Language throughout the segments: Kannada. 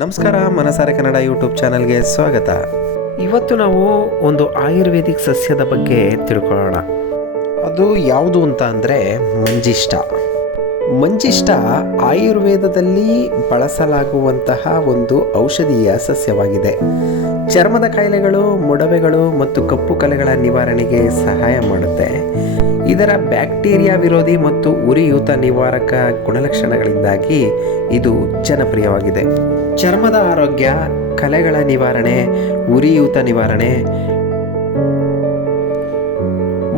ನಮಸ್ಕಾರ ಮನಸಾರೆ ಕನ್ನಡ ಯೂಟ್ಯೂಬ್ ಚಾನಲ್ಗೆ ಸ್ವಾಗತ. ಇವತ್ತು ನಾವು ಒಂದು ಆಯುರ್ವೇದಿಕ್ ಸಸ್ಯದ ಬಗ್ಗೆ ತಿಳ್ಕೊಳ್ಳೋಣ. ಅದು ಯಾವುದು ಅಂತ ಅಂದರೆ ಮಂಜಿಷ್ಟ. ಮಂಜಿಷ್ಟ ಆಯುರ್ವೇದದಲ್ಲಿ ಬಳಸಲಾಗುವಂತಹ ಒಂದು ಔಷಧೀಯ ಸಸ್ಯವಾಗಿದೆ. ಚರ್ಮದ ಕಾಯಿಲೆಗಳು, ಮೊಡವೆಗಳು ಮತ್ತು ಕಪ್ಪು ಕಲೆಗಳ ನಿವಾರಣೆಗೆ ಸಹಾಯ ಮಾಡುತ್ತೆ. ಇದರ ಬ್ಯಾಕ್ಟೀರಿಯಾ ವಿರೋಧಿ ಮತ್ತು ಉರಿಯೂತ ನಿವಾರಕ ಗುಣಲಕ್ಷಣಗಳಿಂದಾಗಿ ಇದು ಜನಪ್ರಿಯವಾಗಿದೆ. ಚರ್ಮದ ಆರೋಗ್ಯ, ಕಲೆಗಳ ನಿವಾರಣೆ, ಉರಿಯೂತ ನಿವಾರಣೆ,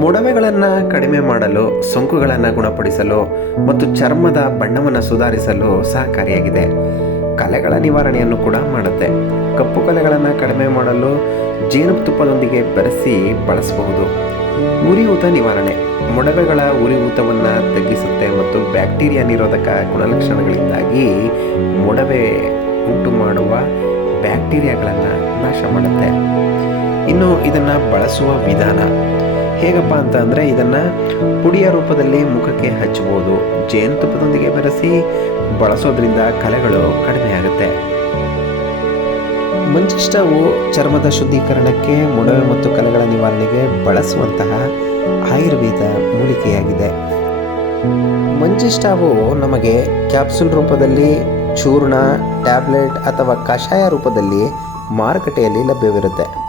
ಮೊಡವೆಗಳನ್ನು ಕಡಿಮೆ ಮಾಡಲು, ಸೋಂಕುಗಳನ್ನು ಗುಣಪಡಿಸಲು ಮತ್ತು ಚರ್ಮದ ಬಣ್ಣವನ್ನು ಸುಧಾರಿಸಲು ಸಹಕಾರಿಯಾಗಿದೆ. ಕಲೆಗಳ ನಿವಾರಣೆಯನ್ನು ಕೂಡ ಮಾಡುತ್ತೆ. ಕಪ್ಪು ಕಲೆಗಳನ್ನು ಕಡಿಮೆ ಮಾಡಲು ಜೇನುತುಪ್ಪದೊಂದಿಗೆ ಬೆರೆಸಿ ಬಳಸಬಹುದು. ಉರಿಯೂತ ನಿವಾರಣೆ. ಮೊಡವೆಗಳ ಉರಿಯೂತವನ್ನು ತಗ್ಗಿಸುತ್ತೆ ಮತ್ತು ಬ್ಯಾಕ್ಟೀರಿಯಾ ನಿರೋಧಕ ಗುಣಲಕ್ಷಣಗಳಿಂದಾಗಿ ಮೊಡವೆ ಉಂಟು ಮಾಡುವ ಬ್ಯಾಕ್ಟೀರಿಯಾಗಳನ್ನು ನಾಶ ಮಾಡುತ್ತೆ. ಇನ್ನು ಇದನ್ನು ಬಳಸುವ ವಿಧಾನ. ಹೇಗಪ್ಪ ಅಂತ ಅಂದರೆ ಇದನ್ನು ಪುಡಿಯ ರೂಪದಲ್ಲಿ ಮುಖಕ್ಕೆ ಹಚ್ಚಬಹುದು. ಜೇನುತುಪ್ಪದೊಂದಿಗೆ ಬೆರೆಸಿ ಬಳಸೋದ್ರಿಂದ ಕಲೆಗಳು ಕಡಿಮೆ ಆಗುತ್ತೆ. ಮಂಜಿಷ್ಟವು ಚರ್ಮದ ಶುದ್ಧೀಕರಣಕ್ಕೆ ಮೊಡವೆ ಮತ್ತು ಕಲೆಗಳ ನಿವಾರಣೆಗೆ ಬಳಸುವಂತಹ ಆಯುರ್ವೇದ ಮೂಲಿಕೆಯಾಗಿದೆ. ಮಂಜಿಷ್ಟಾವು ನಮಗೆ ಕ್ಯಾಪ್ಸುಲ್ ರೂಪದಲ್ಲಿ, ಚೂರ್ಣ, ಟ್ಯಾಬ್ಲೆಟ್ ಅಥವಾ ಕಷಾಯ ರೂಪದಲ್ಲಿ ಮಾರುಕಟ್ಟೆಯಲ್ಲಿ ಲಭ್ಯವಿರುತ್ತೆ.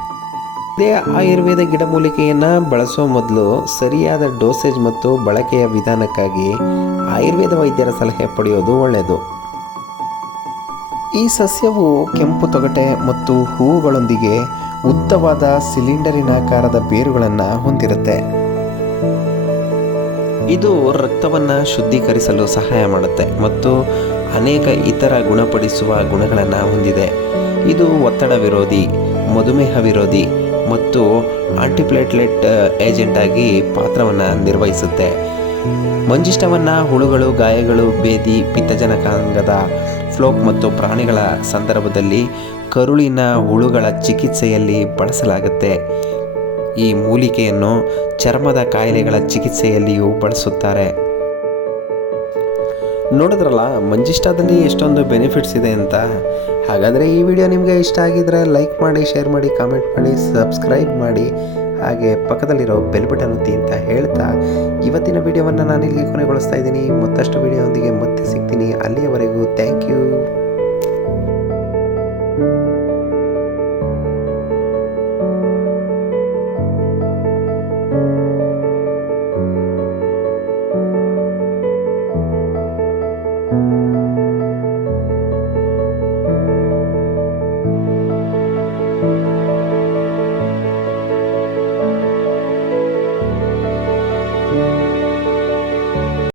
ಇದೇ ಆಯುರ್ವೇದ ಗಿಡಮೂಲಿಕೆಯನ್ನು ಬಳಸೋ ಮೊದಲು ಸರಿಯಾದ ಡೋಸೇಜ್ ಮತ್ತು ಬಳಕೆಯ ವಿಧಾನಕ್ಕಾಗಿ ಆಯುರ್ವೇದ ವೈದ್ಯರ ಸಲಹೆ ಪಡೆಯೋದು ಒಳ್ಳೆಯದು. ಈ ಸಸ್ಯವು ಕೆಂಪು ತೊಗಟೆ ಮತ್ತು ಹೂವುಗಳೊಂದಿಗೆ ಉದ್ದವಾದ ಸಿಲಿಂಡರಿನಾಕಾರದ ಬೇರುಗಳನ್ನು ಹೊಂದಿರುತ್ತೆ. ಇದು ರಕ್ತವನ್ನು ಶುದ್ಧೀಕರಿಸಲು ಸಹಾಯ ಮಾಡುತ್ತೆ ಮತ್ತು ಅನೇಕ ಇತರ ಗುಣಪಡಿಸುವ ಗುಣಗಳನ್ನು ಹೊಂದಿದೆ. ಇದು ಒತ್ತಡ ವಿರೋಧಿ, ಮಧುಮೇಹ ವಿರೋಧಿ ಮತ್ತು ಆಂಟಿಪ್ಲೇಟ್ಲೆಟ್ ಏಜೆಂಟ್ ಆಗಿ ಪಾತ್ರವನ್ನು ನಿರ್ವಹಿಸುತ್ತೆ. ಮಂಜಿಷ್ಟವನ್ನು ಹುಳುಗಳು, ಗಾಯಗಳು, ಬೇದಿ, ಪಿತ್ತಜನಕಾಂಗದ ಫ್ಲೋಕ್ ಮತ್ತು ಪ್ರಾಣಿಗಳ ಸಂದರ್ಭದಲ್ಲಿ ಕರುಳಿನ ಹುಳುಗಳ ಚಿಕಿತ್ಸೆಯಲ್ಲಿ ಬಳಸಲಾಗುತ್ತೆ. ಈ ಮೂಲಿಕೆಯನ್ನು ಚರ್ಮದ ಕಾಯಿಲೆಗಳ ಚಿಕಿತ್ಸೆಯಲ್ಲಿಯೂ ಬಳಸುತ್ತಾರೆ. ನೋಡಿದ್ರಲ್ಲ, ಮಂಜಿಷ್ಟಾದಲ್ಲಿ ಎಷ್ಟೊಂದು ಬೆನಿಫಿಟ್ಸ್ ಇದೆ ಅಂತ. ಹಾಗಾದರೆ ಈ ವಿಡಿಯೋ ನಿಮಗೆ ಇಷ್ಟ ಆಗಿದರೆ ಲೈಕ್ ಮಾಡಿ ಶೇರ್ ಮಾಡಿ ಕಾಮೆಂಟ್ ಮಾಡಿ ಸಬ್ಸ್ಕ್ರೈಬ್ ಮಾಡಿ. ಹಾಗೆ ಪಕ್ಕದಲ್ಲಿರೋ ಬೆಲ್ ಬಟನ್ ಒತ್ತಿ ಅಂತ ಹೇಳ್ತಾ ಇವತ್ತಿನ ವಿಡಿಯೋವನ್ನು ನಾನು ಇಲ್ಲಿ ಕೊನೆಗೊಳಿಸ್ತಾ ಇದ್ದೀನಿ. ಮತ್ತಷ್ಟು ವಿಡಿಯೋದೊಂದಿಗೆ ಮತ್ತೆ ಸಿಗ್ತೀನಿ. ಅಲ್ಲಿಯವರೆಗೂ ಥ್ಯಾಂಕ್ ಯು